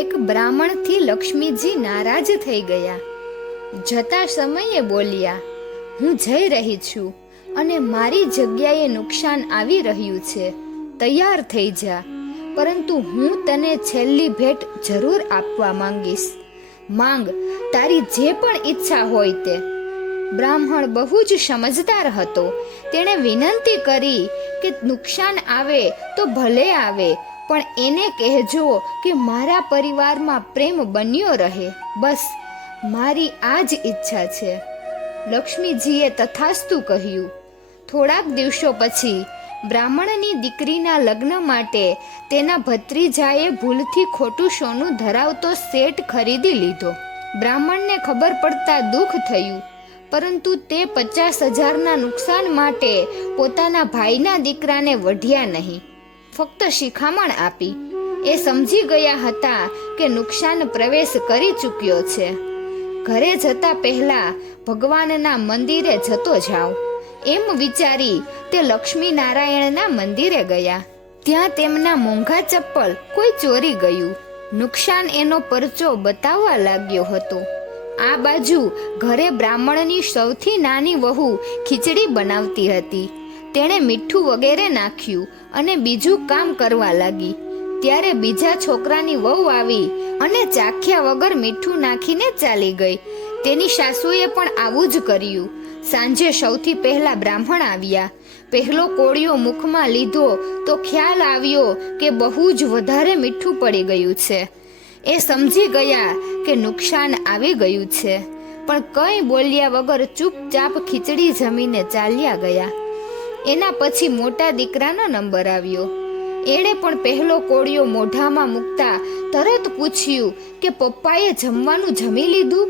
એક બ્રાહ્મણથી લક્ષ્મીજી નારાજ થઈ ગયા. જતા સમયે બોલ્યા, હું જઈ રહી છું અને મારી જગ્યાએ નુકસાન આવી રહ્યું છે, તૈયાર થઈ જા, પરંતુ હું તને છેલ્લી ભેટ જરૂર આપવા માંગીશ. માંગ, તારી જે પણ ઈચ્છા હોય તે. બ્રાહ્મણ બહુ જ સમજદાર હતો. તેણે વિનંતી કરી કે નુકસાન આવે તો ભલે આવે, પણ એને કહેજો કે મારા પરિવારમાં પ્રેમ બન્યો રહે. બસ મારી આ જ ઈચ્છા છે. લક્ષ્મીજીએ તથાસ્તુ કહ્યું. થોડાક દિવસો પછી બ્રાહ્મણની દીકરીના લગ્ન માટે તેના ભત્રીજાએ ભૂલથી ખોટું સોનું ધરાવતો સેટ ખરીદી લીધો. બ્રાહ્મણને ખબર પડતા દુઃખ થયું, પરંતુ તે 50,000ના નુકસાન માટે પોતાના ભાઈના દીકરાને વઢ્યા નહીં, ફક્ત શિખામણ આપી. એ સમજી ગયા હતા કે નુકસાન પ્રવેશ કરી ચૂક્યો છે. ઘરે જતા પહેલા ભગવાનના મંદિરે જતો જાઉં, એમ વિચારી તે લક્ષ્મી નારાયણના મંદિરે ગયા. ત્યાં તેમના મોંઘા ચપ્પલ કોઈ ચોરી ગયું. નુકસાન એનો પરચો બતાવવા લાગ્યો હતો. આ બાજુ ઘરે બ્રાહ્મણની સૌથી નાની વહુ ખીચડી બનાવતી હતી. તેણે મીઠું વગેરે નાખ્યું અને બીજું કામ કરવા લાગી. ત્યારે બીજા છોકરાની વહુ આવી અને ચાખ્યા વગર મીઠું નાખીને ચાલી ગઈ. તેની સાસુએ પણ આવું જ કર્યું. સાંજે સૌથી પહેલા બ્રાહ્મણ આવ્યા. પહેલો કોળિયો મુખમાં લીધો તો ખ્યાલ આવ્યો કે બહુ જ વધારે મીઠું પડી ગયું છે. એ સમજી ગયા કે નુકસાન આવી ગયું છે, પણ કંઈ બોલ્યા વગર ચૂપચાપ ખીચડી જમીને ચાલ્યા ગયા. એના પછી મોટા દીકરાનો નંબર આવ્યો. એણે પણ પહેલો કોળિયો મોઢામાં મૂકતા તરત પૂછ્યું કે પપ્પાએ જમવાનું જમી લીધું?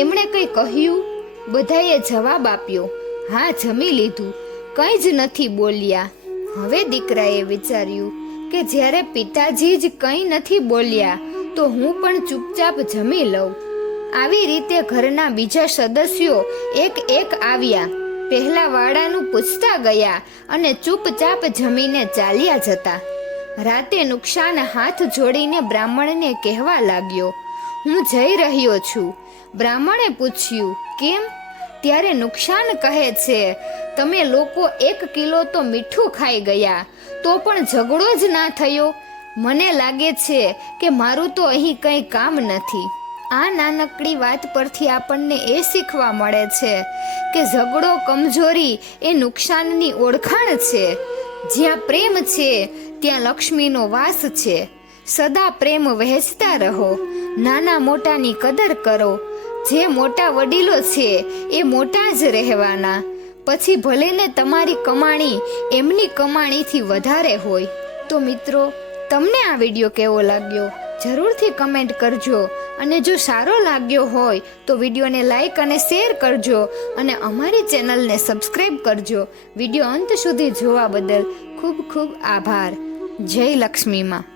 એમણે કંઈ કહ્યું? બધાએ જવાબ આપ્યો, હા જમી લીધું, કંઈ જ નથી બોલ્યા. હવે દીકરાએ વિચાર્યું કે જ્યારે પિતાજી જ કંઈ નથી બોલ્યા તો હું પણ ચૂપચાપ જમી લઉં. આવી રીતે ઘરના બીજા સદસ્યો એક એક આવ્યા. પહેલા વાડાનું પૂછતા ગયા અને ચૂપચાપ જમીને ચાલ્યા જતા. રાતે નુકસાન હાથ જોડીને બ્રાહ્મણને કહેવા લાગ્યો, હું જઈ રહ્યો છું. બ્રાહ્મણે પૂછ્યું, કેમ? ત્યારે નુકસાન કહે છે, તમે લોકો 1 કિલો તો મીઠું ખાઈ ગયા તો પણ ઝઘડો જ ના થયો. મને લાગે છે કે મારું તો અહીં કંઈ કામ નથી. આ નાનકડી વાત પરથી આપણને એ શીખવા મળે છે કે ઝઘડો કમજોરી એ નુકસાનની ઓળખાણ છે. જ્યાં પ્રેમ છે ત્યાં લક્ષ્મીનો વાસ છે. સદા પ્રેમ વહેંચતા રહો. નાના મોટાની કદર કરો. જે મોટા વડીલો છે એ મોટા જ રહેવાના. પછી ભલે ને તમારી કમાણી એમની કમાણીથી વધારે હોય. તો મિત્રો, તમને આ વિડીયો કેવો લાગ્યો જરૂરથી કમેન્ટ કરજો, અને જો સારો લાગ્યો હોય તો વિડીયોને લાઈક અને શેર કરજો, અને અમારી ચેનલને સબસ્ક્રાઈબ કરજો. વિડીયો અંત સુધી જોવા બદલ ખૂબ ખૂબ આભાર. જય લક્ષ્મી માં.